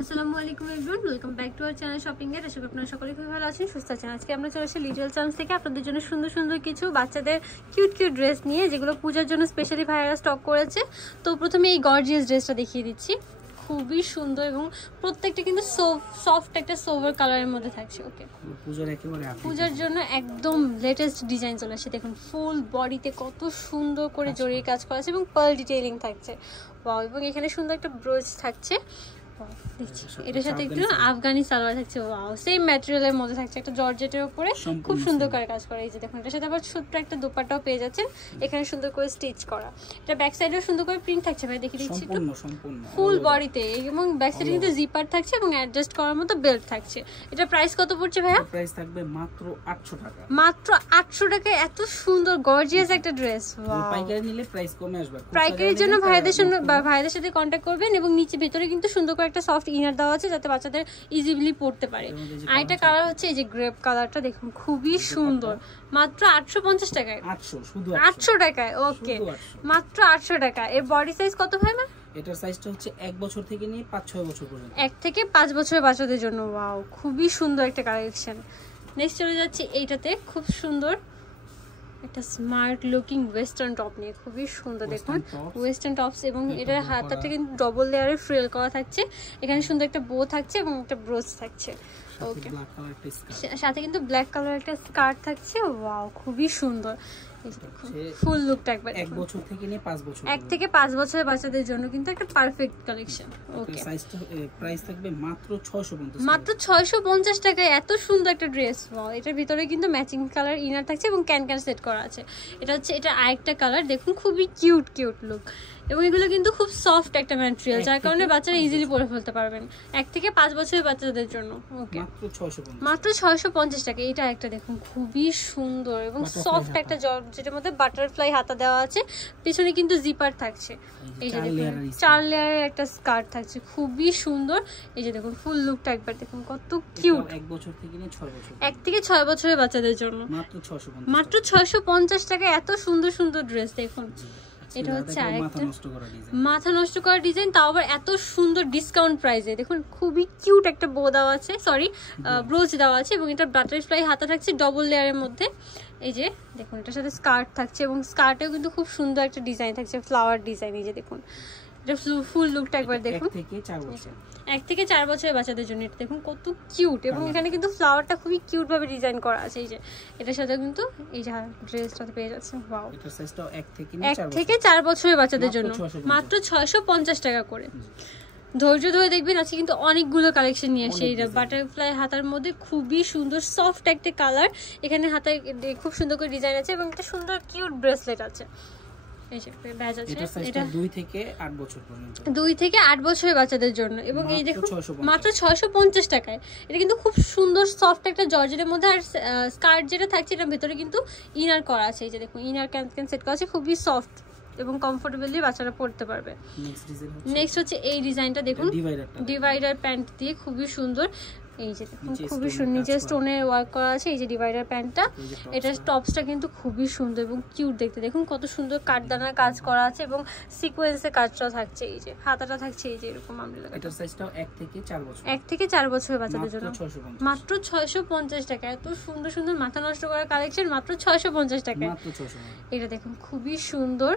আসসালামু আলাইকুম everyone, welcome back to our channel shopping এর। আশা করি আপনারা সকলে খুব ভালো আছেন, সুস্থ আছেন। আজকে আমরা চলে আসি লিটল চান্স থেকে আপনাদের জন্য সুন্দর সুন্দর কিছু বাচ্চাদের কিউট কিউট ড্রেস নিয়ে, যেগুলো পূজার জন্য স্পেশালি ভাইয়ারা স্টক করেছে। তো প্রথমে এই গর্জিয়াস ড্রেসটা দেখিয়ে দিচ্ছি, খুবই সুন্দর এবং প্রত্যেকটা কিন্তু সফট একটা সোভার কালারের মধ্যে থাকছে। ওকে, পূজার জন্য একদম লেটেস্ট ডিজাইন চলে আসছে। দেখুন ফুল বডিতে কত সুন্দর করে জরির কাজ করা আছে এবং পার্ল ডিটেইলিং থাকছে। ওয়াও, এবং এখানে সুন্দর একটা ব্রোচ থাকছে। এটার সাথে একটু আফগানি সালোয়ার থাকছে। ওয়াও, সেম ম্যাটেরিয়ালের মধ্যে থাকছে, একটা জর্জেটের উপরে খুব সুন্দর করে কাজ করা। এই যে দেখুন, এটার সাথে আবার ছোট্ট একটা দোপাট্টাও পেয়ে যাচ্ছেন, এখানে সুন্দর করে স্টিচ করা। এটা ব্যাক সাইডেও সুন্দর করে প্রিন্ট থাকছে। ভাই দেখে দিচ্ছি একটু, ফুল বডিতে, এবং ব্যাক সাইডে কিন্তু জিপার থাকছে এবং অ্যাডজাস্ট করার মতো বেল্ট থাকছে। এটা প্রাইস কত পড়ছে ভাইয়া? প্রাইস থাকবে মাত্র 800 টাকা। মাত্র 800 টাকায় এত সুন্দর গর্জিয়াস একটা ড্রেস। ওয়াও, পাইকারি নিলে প্রাইস কমে আসবে। পাইকারির জন্য ভাইদের সাথে কন্টাক্ট করবেন। এবং নিচে ভেতরে কিন্তু সুন্দর করে একটা সফট ইনার দেওয়া আছে, যাতে বাচ্চাদের ইজিলি পড়তে পারে। আর একটা কালার হচ্ছে এই যে গ্রেপ কালারটা, দেখুন খুবই সুন্দর। মাত্র 850 টাকায়, 800 টাকায়। ওকে, মাত্র 800 টাকা। এর বডি সাইজ কত হয় না? এটার সাইজটা হচ্ছে 1 বছর থেকে নিয়ে 5-6 বছর পর্যন্ত, 1 থেকে 5 বছরের বাচ্চাদের জন্য। ওয়াও, খুবই সুন্দর একটা কালেকশন। নেক্সট চলে যাচ্ছে এইটাতে, খুব সুন্দর একটা স্মার্ট লুকিং ওয়েস্টার্ন টপ নিয়ে, খুবই সুন্দর। দেখুন ওয়েস্টার্ন টপস, এবং এটার হাতাটা কিন্তু ডবল লেয়ারে ফ্রিল করা থাকছে। এখানে সুন্দর একটা বো থাকছে এবং একটা ব্রোচ থাকছে। ওকে, সাথে কিন্তু ব্ল্যাক কালার একটা স্কার্ট থাকছে। ওয়াও, খুবই সুন্দর। ফুল লুকটা একবার 1 বছর থেকে নিয়ে 5 বছর, 1 থেকে 5 বছরের বাচ্চাদের জন্য কিন্তু একটা পারফেক্ট কালেকশন। ওকে, সাইজটা প্রাইস থাকবে মাত্র 650, মাত্র 650 টাকায় এত সুন্দর একটা ড্রেস। ওয়াও, এটার ভিতরে কিন্তু ম্যাচিং কালার ইনার থাকছে এবং ক্যান সেট করা আছে। এটা হচ্ছে এটা আরেকটা কালার, দেখুন খুবই কিউট কিউট লুক। এবং এগুলো কিন্তু খুব সফট একটা ম্যাটেরিয়াল, যার কারণে বাচ্চারা ইজিলি পরে ফেলতে পারবেন। 1 থেকে 5 বছরের বাচ্চাদের জন্য। ওকে, মাত্র 650 টাকা। এটা একটা দেখুন খুবই সুন্দর এবং সফট একটা যেটার মধ্যে বাটারফ্লাই হাতা দেওয়া আছে, পেছনে কিন্তু জিপার থাকছে। এই যে দেখুন 4 লেয়ারের একটা স্কার্ট থাকছে, খুবই সুন্দর। এই যে দেখুন ফুল লুকটা একবার দেখুন, কত কিউট। 1 বছর থেকে নিয়ে 6 বছর, 1 থেকে 6 বছরের বাচ্চাদের জন্য মাত্র 650 টাকা। এত সুন্দর সুন্দর ড্রেস দেখুন। এটা হচ্ছে আরেকটা মাথা নষ্ট করা ডিজাইন, তাও আবার এত সুন্দর ডিসকাউন্ট প্রাইসে। দেখুন খুবই কিউট একটা বো দেওয়া আছে, সরি ব্রোচ দেওয়া আছে, এবং এটা বাটারফ্লাই হাতা থাকছে ডবল লেয়ারের মধ্যে। এই যে দেখুন, এটার সাথে স্কার্ট থাকছে এবং স্কার্টেও কিন্তু খুব সুন্দর একটা ডিজাইন থাকছে, ফ্লাওয়ার ডিজাইন। এই যে দেখুন, এটা ফুল লুকটা একবার দেখুন। 1 থেকে 4 বছরের বাচ্চাদের জন্য এটা দেখুন কত কিউট, এবং এখানে কিন্তু ফ্লাওয়ারটা খুবই কিউট ভাবে ডিজাইন করা আছে। এই যে এটার সাথে কিন্তু এই যে ড্রেসটাতে পেয়ে যাচ্ছেন। ওয়াও, এটার সাইজটাও 1 থেকে 4 বছরের বাচ্চাদের জন্য মাত্র 650 টাকা করে। ধৈর্য ধরে দেখবেন, আছে কিন্তু অনেকগুলো কালেকশন নিয়ে আসে। এই বাটারফ্লাই হাতার মধ্যে খুবই সুন্দর সফট একটা কালার, এখানে হাতায় খুব সুন্দর করে ডিজাইন আছে এবং একটা সুন্দর কিউট ব্রেসলেট আছে। এটা 2 থেকে 8 বছর পর্যন্ত, 2 থেকে 8 বছরের বাচ্চাদের জন্য। এবং এই দেখুন মাত্র 650 টাকায়। এটা কিন্তু খুব সুন্দর সফট একটা জর্জেটের মধ্যে, আর স্কার্ট যেটা থাকছে এটার ভিতরে কিন্তু ইনার করা আছে। এই যে দেখুন ইনার ক্যান সেট করা আছে, খুবই সফট এবং কমফোর্টেবলি বাচ্চারা পড়তে পারবে। নেক্সট হচ্ছে এই ডিজাইনটা দেখুন, ডিভাইডার প্যান্ট দিয়ে খুবই সুন্দর। এই যে দেখুন খুবই সুন্দর, নিচে স্টোনের ওয়ার্ক করা আছে। এই যে ডিভাইডার প্যান্টটা, এটা টপসটা কিন্তু খুবই সুন্দর এবং কিউট দেখতে। দেখুন কত সুন্দর কাঠদানার কাজ করা আছে এবং সিকোয়েন্সের কাজটাও থাকছে। এই যে হাতাটা থাকছে এই যে এরকম। এটার সাইজটাও 1 থেকে 4 বছর, 1 থেকে 4 বছরের বাচ্চাদের জন্য মাত্র 650 টাকা। এত সুন্দর সুন্দর মাথা নষ্ট করা কালেকশন মাত্র 650 টাকায়। এটা দেখুন খুবই সুন্দর,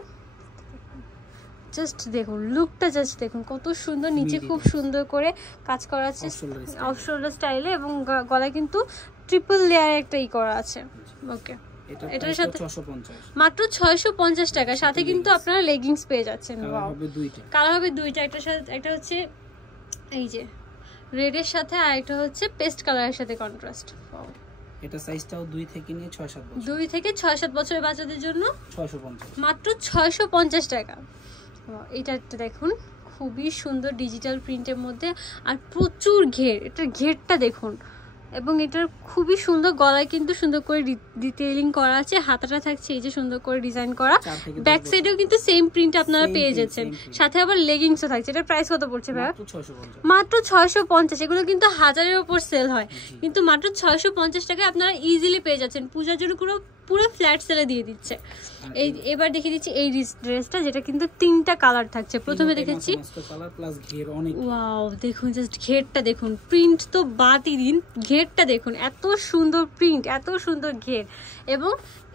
জাস্ট দেখুন লুকটা, জাস্ট দেখুন কত সুন্দর। নিচে খুব সুন্দর করে কাজ করা আছে অফ শোল্ডার স্টাইলে, এবং গলায় কিন্তু ট্রিপল লেয়ার একটা করা আছে। ওকে, এটার সাথে মাত্র 650 টাকা। সাথে কিন্তু আপনারা লেগিংস পেয়ে যাচ্ছেন। কালার হবে দুইটা, একটা হচ্ছে এই যে রেডের সাথে, আর একটা হচ্ছে পেস্ট কালারের সাথে কন্ট্রাস্ট। এটা সাইজটাও 2 থেকে নিয়ে 6-7 বছর, 2 থেকে 6-7 বছরের বাচ্চাদের জন্য 650, মাত্র 650 টাকা। এটা দেখুন খুবই সুন্দর ডিজিটাল প্রিন্টের মধ্যে, আর প্রচুর ঘের। এটার ঘেরটা দেখুন, এবং এটার খুবই সুন্দর গলায় কিন্তু সুন্দর করে ডিটেইলিং করা আছে। হাতাটা থাকছে এই যে সুন্দর করে ডিজাইন করা, ব্যাক সাইডেও কিন্তু সেম প্রিন্ট আপনারা পেয়ে যাচ্ছেন, সাথে আবার লেগিংসও থাকছে। এটার প্রাইস কত পড়ছে ভাই? মাত্র 650। এগুলো কিন্তু 1000-এর উপর সেল হয়, কিন্তু মাত্র 650 টাকায় আপনারা ইজিলি পেয়ে যাচ্ছেন। পূজার জন্য পুরো ফ্ল্যাট সেলে দিয়ে দিচ্ছে। এবার দেখিয়ে দিচ্ছি এই ড্রেসটা, যেটা কিন্তু 3টা কালার থাকছে। প্রথমে দেখেছি কালার প্লাস ঘের অনেক। ওয়াও দেখুন, জাস্ট ঘেরটা দেখুন, প্রিন্ট তো বাদই দিন, ঘেরটা দেখুন, এত সুন্দর প্রিন্ট, এত সুন্দর ঘের। এবং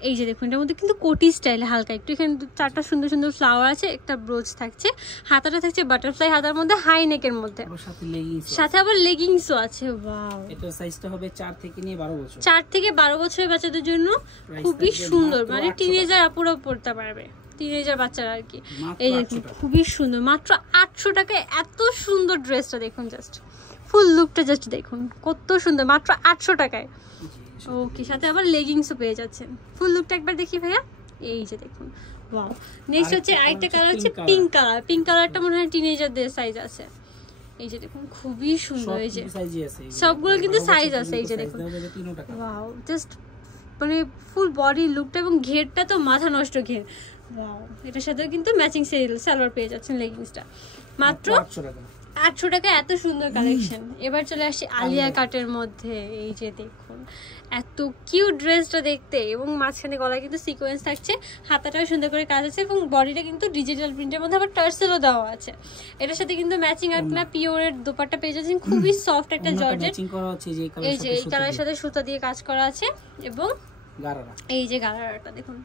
এই যে দেখুন, এটার মধ্যে কিন্তু কোটি স্টাইলে হালকা একটু, এখানে 4টা সুন্দর সুন্দর ফ্লাওয়ার আছে, একটা ব্রোচ থাকছে, হাতাটা থাকছে বাটারফ্লাই হাতার মধ্যে, হাই নেকের মধ্যে, সাথে আবার লেগিংসও আছে। ওয়াও, এটা সাইজটা হবে 4 থেকে নিয়ে 12 বছর। 4 থেকে 12 বছরের বাচ্চাদের জন্য খুবই সুন্দর, মানে টিনেজার আপুরাও পড়তে পারবে, টিনেজার বাচ্চারা আর কি। এই দেখুন খুবই সুন্দর, মাত্র 800 টাকায় এত সুন্দর ড্রেসটা দেখুন, জাস্ট ফুল লুকটা জাস্ট দেখুন কত সুন্দর, মাত্র 800 টাকায়। ওকে, সাথে আবার লেগিংসও পেয়ে যাচ্ছেন। ফুল লুকটা একবার দেখি ভাইয়া, এই যে দেখুন। ওয়াও, নেক্সট হচ্ছে আরেকটা কালার হচ্ছে পিঙ্ক কালার। পিঙ্ক কালারটা মনে হয় টিনেজারদের সাইজ আছে। এই যে দেখুন খুবই সুন্দর, এই যে সবগুলো কিন্তু সাইজ আছে। এই যে দেখুন, ওয়াও, জাস্ট মানে ফুল বডি লুকটা এবং ঘেরটা তো মাথা নষ্ট ঘের। ওয়াও, এটার সাথেও কিন্তু ম্যাচিং সালোয়ার পেয়ে যাচ্ছেন, লেগিংসটা মাত্র 800 টাকা। এত সুন্দর কালেকশন। এবার চলে আসি আলিয়া কাটের মধ্যে। এই যে দেখুন এত কিউট ড্রেসটা দেখতে, এবং মাঝখানে গলায় কিন্তু সিকোয়েন্স থাকছে, হাতাটাও সুন্দর করে কাজ আছে, এবং বডিটা কিন্তু ডিজিটাল প্রিন্টের মধ্যে আবার টার্সেলও দেওয়া আছে। এটার সাথে কিন্তু ম্যাচিং আপনার পিওরের দোপাট্টা পেয়ে যাচ্ছেন, খুবই সফট একটা জর্জেট। এই যে এই কালারের সাথে সুতা দিয়ে কাজ করা আছে, এবং এই যে গারারাটা দেখুন,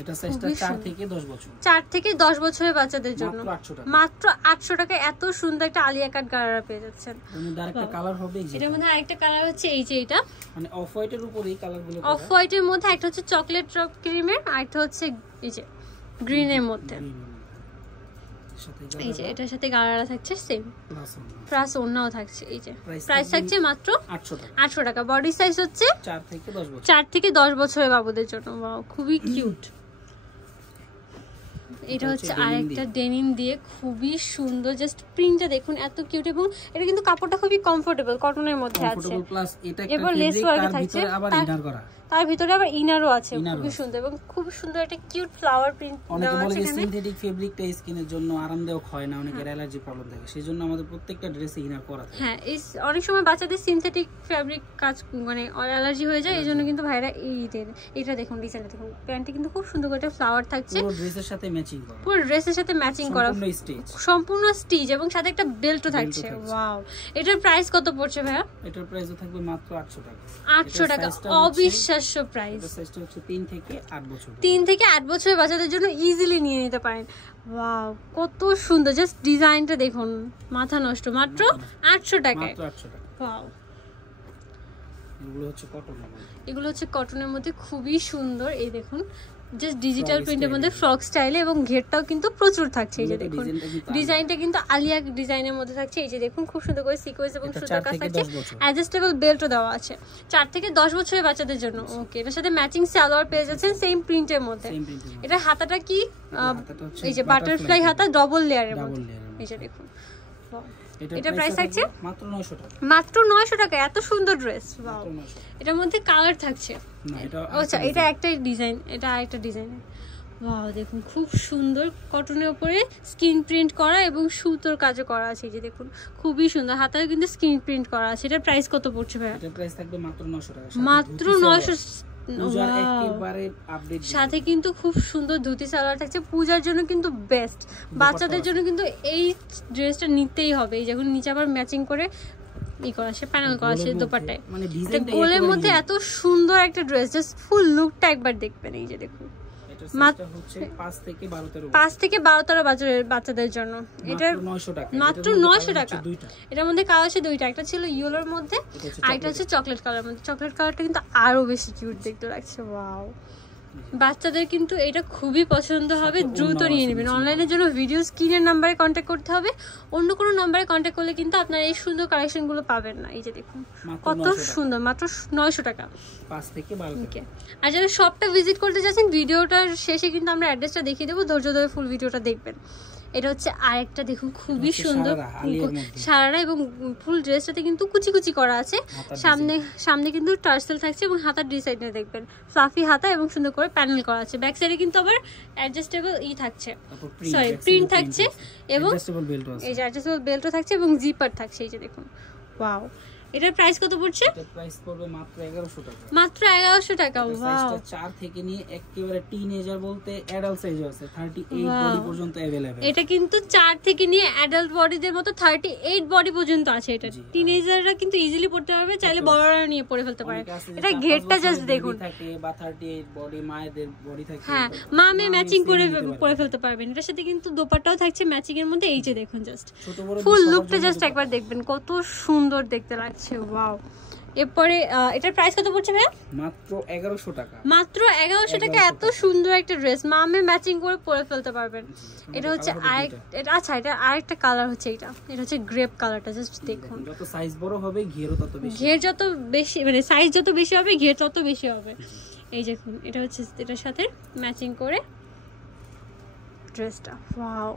এটা সাইজটা 4 থেকে 10 বছর। 4 থেকে 10 বছরের বাচ্চাদের জন্য মাত্র 800 টাকা এত সুন্দর একটা আলিয়া কাট গারারা পেয়ে যাচ্ছেন। আরেকটা কালার হবে, এটার মধ্যে আরেকটা কালার হচ্ছে এই যে এটা, মানে অফ হোয়াইটের উপরে এই কালারগুলো, অফ হোয়াইটের মধ্যে একটা হচ্ছে চকলেট রক ক্রিমের, আরেকটা হচ্ছে এই যে গ্রিনের মধ্যে। এই যে এটার সাথে গারারা থাকছে সেম, প্লাস ওড়নাও থাকছে। এই যে প্রাইস থাকছে মাত্র 800 টাকা। বডি সাইজ হচ্ছে 4 থেকে 10 বছরের বাবুদের জন্য। ওয়াও, খুবই কিউট। এটা হচ্ছে আরেকটা ডেনিম দিয়ে, খুবই সুন্দর, জাস্ট প্রিন্টটা দেখুন এত কিউট, এবং এটা কিন্তু কাপড়টা খুবই কমফোর্টেবল, কটনের মধ্যে আছে, এবার লেস ওয়ার্ক থাকছে, তার ভিতরে আবার ইনারও আছে, খুবই সুন্দর, এবং খুব সুন্দর একটা কিউট ফ্লাওয়ার প্রিন্ট দেওয়া আছে। অনেকে বলে সিনথেটিক ফেব্রিকটা স্কিনের জন্য আরামদায়ক হয় না, অনেকের অ্যালার্জি প্রবলেম থাকে, সেজন্য আমাদের প্রত্যেকটা ড্রেসে ইনার করা থাকে। হ্যাঁ, এই অনেক সময় বাচ্চাদের সিনথেটিক ফেব্রিক কাজ মানে অ্যালার্জি হয়ে যায়, এইজন্য কিন্তু ভাইরা এইটা দেখুন, ডিজাইনটা দেখুন, প্যান্টে কিন্তু খুব সুন্দর করে ফ্লাওয়ার থাকছে, পুরো ড্রেসের সাথে ম্যাচিং করা, পুরো ড্রেসের সাথে ম্যাচিং করা, সম্পূর্ণ স্টিচ, এবং সাথে একটা বেল্টও থাকছে। ওয়াও, এটার প্রাইস কত পড়ছে ভাইয়া? এটার প্রাইস থাকবে মাত্র 800 টাকা। 800 টাকা, অবিশ্বাস্য প্রাইস। সাইজটা হচ্ছে 3 থেকে 8 বছর। 3 থেকে 8 বছরের বাচ্চাদের জন্য ইজিলি নিয়ে নিতে পারেন। ওয়াও, কত সুন্দর, জাস্ট ডিজাইনটা দেখুন, মাথা নষ্ট, মাত্র 800 টাকায়। মাত্র 800 টাকা। ওয়াও, এগুলো হচ্ছে কটনের মধ্যে খুবই সুন্দর। এই দেখুন, জাস্ট ডিজিটাল প্রিন্টের মধ্যে ফ্রক স্টাইলে, এবং ঘেরটাও কিন্তু প্রচুর থাকছে। এই যে দেখুন, ডিজাইনটা কিন্তু আলিয়া ডিজাইনের মধ্যে থাকছে। এই যে দেখুন, খুব সুন্দর করে সিকোয়েন্স এবং সুতার কাজ থাকছে, অ্যাডজাস্টেবল বেল্টও দেওয়া আছে। 4 থেকে 10 বছরের বাচ্চাদের জন্য। ওকে, এটার সাথে ম্যাচিং সালোয়ার পেয়ে যাচ্ছেন সেম প্রিন্টের মধ্যে। এটা হাতাটা কি এই যে বাটারফ্লাই হাতা, ডবল লেয়ারের মধ্যে। এই যে দেখুন, এটা প্রাইস থাকছে মাত্র 900 টাকা। মাত্র 900 টাকা, এত সুন্দর ড্রেস। ওয়াও, এটার মধ্যে কালার থাকছে। আচ্ছা, এটা একটাই ডিজাইন, এটা আরেকটা ডিজাইন। ওয়াও, দেখুন খুব সুন্দর, কটনের উপরে স্ক্রিন প্রিন্ট করা এবং সুতোর কাজও করা আছে। এই যে দেখুন, খুবই সুন্দর, হাতায় কিন্তু স্ক্রিন প্রিন্ট করা আছে। এটার প্রাইস কত পড়ছে ভাই? এটার প্রাইস থাকবে মাত্র 900 টাকা। মাত্র 900। আপডেট সাথে কিন্তু খুব সুন্দর ধুতি সালোয়ার থাকছে, পূজার জন্য কিন্তু বেস্ট। বাচ্চাদের জন্য কিন্তু এই ড্রেসটা নিতেই হবে। এই যখন নিচে আবার ম্যাচিং করে করা আছে, প্যানেল করা আছে দোপাট্টায়, গোলের মধ্যে এত সুন্দর একটা ড্রেস, জাস্ট ফুল লুকটা একবার দেখবেন। এই যে দেখুন, মাত্র 5 থেকে 12 বছরের বাচ্চাদের জন্য। এটা মাত্র 900 টাকা। এটার মধ্যে কালার আছে দুইটা, একটা ছিল ইয়েলোর মধ্যে, আরেকটা হচ্ছে চকলেট কালার মধ্যে। চকলেট কালারটা কিন্তু আরো বেশি কিউট দেখতে লাগছে। ওয়াও, বাচ্চাদের কিন্তু এটা খুবই পছন্দ হবে, দ্রুত নিয়ে নেবেন। অনলাইনের জন্য ভিডিও স্ক্রিনের নাম্বারে কন্ট্যাক্ট করতে হবে, অন্য কোনো নাম্বারে কন্ট্যাক্ট করলে কিন্তু আপনারা এই সুন্দর কালেকশনগুলো পাবেন না। এই যে দেখুন কত সুন্দর, মাত্র 900 টাকা। 5 থেকে 12। আর যারা শপটা ভিজিট করতে চাচ্ছেন, ভিডিওটার শেষে কিন্তু আমরা অ্যাড্রেসটা দেখিয়ে দেবো, ধৈর্য ধরে ফুল ভিডিওটা দেখবেন। এটা হচ্ছে আরেকটা দেখুন, খুবই সুন্দর সারারা, এবং ফুল ড্রেসটাতে কিন্তু কুচি কুচি করা আছে। সামনে কিন্তু টার্সেল থাকছে, এবং হাতার ডিজাইনে দেখবেন ফ্লাফি হাতা, এবং সুন্দর করে প্যানেল করা আছে। ব্যাক সাইডে কিন্তু আবার অ্যাডজাস্টেবল থাকছে, সরি প্রিন্ট থাকছে, এবং এই যে অ্যাডজাস্টেবল বেল্টও থাকছে, এবং জিপার থাকছে। এই যে দেখুন, ওয়াও, এটার প্রাইস কত পড়ছে? এটার প্রাইস পড়বে মাত্র 1100 টাকা। মাত্র 1100 টাকা। ওয়াও, 4 থেকে নিয়ে একেবারে টিনেজার বলতে অ্যাডাল্ট সাইজ আছে 38 বডি পর্যন্ত अवेलेबल। এটা কিন্তু 4 থেকে নিয়ে অ্যাডাল্ট বডিদের মতো 38 বডি পর্যন্ত আছে। এটা টিনেজাররা কিন্তু ইজিলি পড়তে পারবে, চাইলে বড়রা নিয়ে পড়ে ফেলতে পারে। এটা ঘেরটা জাস্ট দেখুন, থাকে বা 38 বডি মায়েদের বডি থাকে। হ্যাঁ, মা মেয়ে ম্যাচিং করে পরে ফেলতে পারবেন। এটার সাথে কিন্তু দোপাট্টাও থাকছে ম্যাচিং এর মধ্যে। এই যে দেখুন জাস্ট ফুল লুকটা জাস্ট একবার দেখবেন, কত সুন্দর দেখতে লাগছে। ওয়াও। এরপরে এটার প্রাইস কত পড়ছে ভাই? মাত্র 1100 টাকা। মাত্র 1100 টাকা। এত সুন্দর একটা ড্রেস মা মেয়ে ম্যাচিং করে পরে ফেলতে পারবেন। এটা হচ্ছে আচ্ছা, এটা আরেকটা কালার হচ্ছে, এটা হচ্ছে গ্রেপ কালারটা। জাস্ট দেখুন, যত সাইজ বড় হবে ঘেরও তত বেশি, ঘের যত বেশি মানে সাইজ যত বেশি হবে ঘের তত বেশি হবে। এই দেখুন, এটা হচ্ছে এটার সাথে ম্যাচিং করে ড্রেসটা। ওয়াও,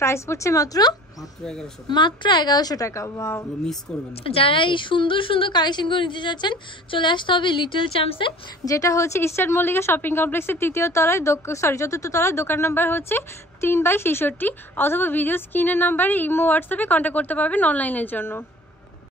প্রাইস পড়ছে মাত্র 1100 টাকা। ওয়াও, মিস করবেন না। যারা এই সুন্দর সুন্দর কালেকশন করে নিতে যাচ্ছেন চলে আসতে হবে লিটল চ্যাম্পসে, যেটা হচ্ছে ইস্টার্ন মল্লিকা শপিং কমপ্লেক্সের 3য় তলায়, 4র্থ তলায়। দোকান নাম্বার হচ্ছে 3/66, অথবা ভিডিও স্ক্রিনের নাম্বারে ইমো হোয়াটসঅ্যাপে কন্ট্যাক্ট করতে পারবেন অনলাইনের জন্য।